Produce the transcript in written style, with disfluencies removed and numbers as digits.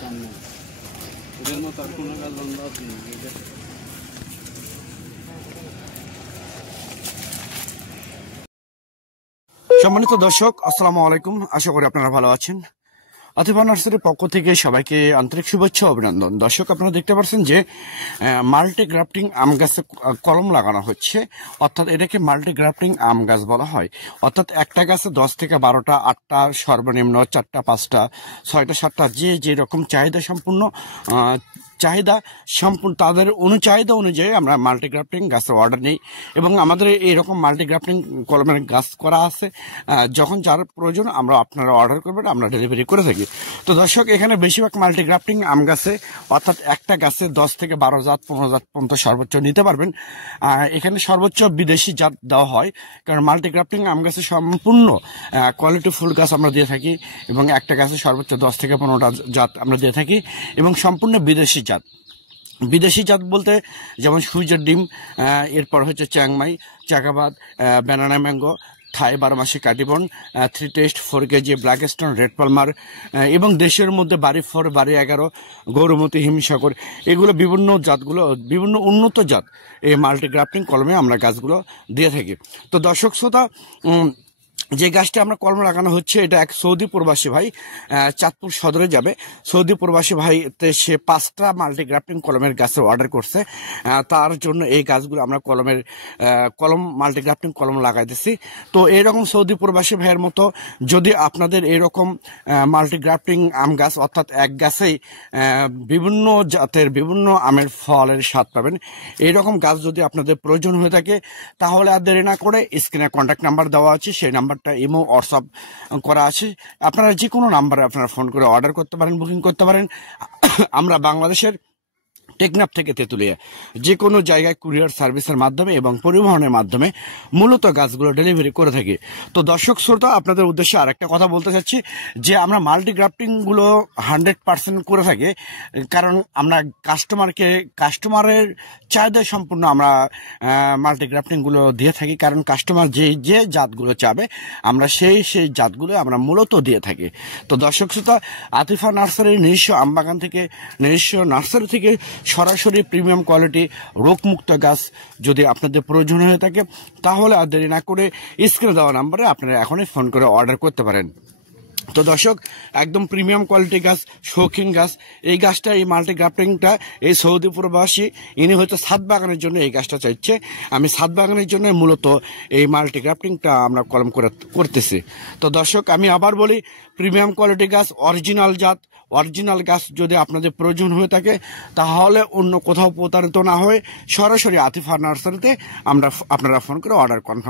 সামনে এদের মতো আর কোনো গাছ লম্বা আছে না। সম্মানিত দর্শক, আসসালামু আলাইকুম। আশা করি আপনারা ভালো আছেন। আতিফা নার্সারির পক্ষ থেকে সবাইকে আন্তরিক শুভেচ্ছা ও অভিনন্দন। দর্শক, আপনারা দেখতে পাচ্ছেন যে মাল্টি গ্রাফটিং আম গাছে কলম লাগানো হচ্ছে, অর্থাৎ এটাকে মাল্টি গ্রাফটিং আম গাছ বলা হয়। অর্থাৎ একটা গাছে 10 থেকে 12টা, 8টা, সর্বনিম্ন 4টা, 5টা, 6টা, 7টা, যে রকম চাহিদা সম্পূর্ণ তাদের চাহিদা অনুযায়ী আমরা মাল্টি গ্রাফটিং গাছের অর্ডার নিই এবং আমাদের এইরকম মাল্টি গ্রাফটিং কলমের গাছ করা আছে। যখন যার প্রয়োজন আমরা আপনারা অর্ডার করবেন, আমরা ডেলিভারি করে থাকি। তো দর্শক, এখানে বেশিরভাগ মাল্টি গ্রাফটিং আম গাছে, অর্থাৎ একটা গাছে 10 থেকে 12 জাত, 15 জাত পর্যন্ত সর্বোচ্চ নিতে পারবেন। এখানে সর্বোচ্চ বিদেশি জাত দেওয়া হয়, কারণ মাল্টি গ্রাফটিং আম গাছে সম্পূর্ণ কোয়ালিটি ফুল গাছ আমরা দিয়ে থাকি এবং একটা গাছে সর্বোচ্চ 10 থেকে 15টা জাত আমরা দিয়ে থাকি এবং সম্পূর্ণ বিদেশি জাত। বিদেশি জাত বলতে যেমন সূর্যের ডিম, এরপর হচ্ছে চ্যাংমাই, চাকাবাদ, ব্যানানা ম্যাঙ্গো, থাই 12 মাসি কাটিবন, 3 test, 4 KG, black stone, red Palmer এবং দেশের মধ্যে বাড়ি 4, বাড়ি 11, গৌরমতী, হিমসাগর, এগুলো বিভিন্ন জাতগুলো, বিভিন্ন উন্নত জাত এই মাল্টি গ্রাফটিং কলমে আমরা গাছগুলো দিয়ে থাকি। তো দর্শক শ্রোতা, যে গাছটা আমরা কলম লাগানো হচ্ছে এটা এক সৌদি প্রবাসী ভাই, চাঁদপুর সদরে যাবে। সৌদি প্রবাসী ভাই সে 5টা মাল্টি গ্রাফটিং কলমের গাছের অর্ডার করছে। তার জন্য এই গাছগুলো আমরা কলম মাল্টি গ্রাফটিং কলম লাগাইতেছি। তো এইরকম সৌদি প্রবাসী ভাইয়ের মতো যদি আপনাদের এইরকম মাল্টি গ্রাফটিং আম গাছ, অর্থাৎ এক গাছেই বিভিন্ন জাতের বিভিন্ন আমের ফলের স্বাদ পাবেন, এইরকম গাছ যদি আপনাদের প্রয়োজন হয়ে থাকে তাহলে আর দেরি না করে স্ক্রিনে কন্ট্যাক্ট নাম্বার দেওয়া আছে, সেই নাম্বারটা ইমো হোয়াটসঅ্যাপ করা আছে। আপনারা যে কোনো নাম্বারে আপনারা ফোন করে অর্ডার করতে পারেন, বুকিং করতে পারেন। আমরা বাংলাদেশের টেকনাফ থেকে তেঁতুলিয়া যে কোনো জায়গায় কুরিয়ার সার্ভিসের মাধ্যমে এবং পরিবহনের মাধ্যমে মূলত গাছগুলো ডেলিভারি করে থাকি। তো দর্শক শ্রোতা, আপনাদের উদ্দেশ্যে আরেকটা কথা বলতে চাচ্ছি যে আমরা মাল্টি গ্রাফটিংগুলো 100% করে থাকি, কারণ আমরা কাস্টমারের চাহিদা সম্পূর্ণ আমরা মাল্টি গ্রাফটিংগুলো দিয়ে থাকি, কারণ কাস্টমার যে জাতগুলো চাবে আমরা সেই জাতগুলো আমরা মূলত দিয়ে থাকি। তো দর্শক শ্রোতা, আতিফা নার্সারির নিজস্ব আমবাগান থেকে, নিজস্ব নার্সারি থেকে সরাসরি প্রিমিয়াম কোয়ালিটি রোগমুক্ত গাছ যদি আপনাদের প্রয়োজন হয়ে থাকে তাহলে আর দেরি না করে স্ক্রিনে দেওয়া নাম্বারে আপনারা এখনই ফোন করে অর্ডার করতে পারেন। তো দর্শক, একদম প্রিমিয়াম কোয়ালিটি গাছ, শৌখিন গাছ। এই গাছটা, এই মাল্টি গ্রাফটিংটা এই সৌদি প্রবাসী ইনি হয়তো ছাদ বাগানের জন্য এই গাছটা চাইছে। আমি ছাদ বাগানের জন্য মূলত এই মাল্টি গ্রাফটিংটা আমরা কলম করতেছি। তো দর্শক, আমি আবার বলি, প্রিমিয়াম কোয়ালিটি গাছ, অরিজিনাল গাছ যদি আপনাদের প্রয়োজন হয়ে থাকে তাহলে অন্য কোথাও প্রতারিত না হয়ে সরাসরি আতিফা নার্সারিতে আপনারা ফোন করে অর্ডার কনফার্ম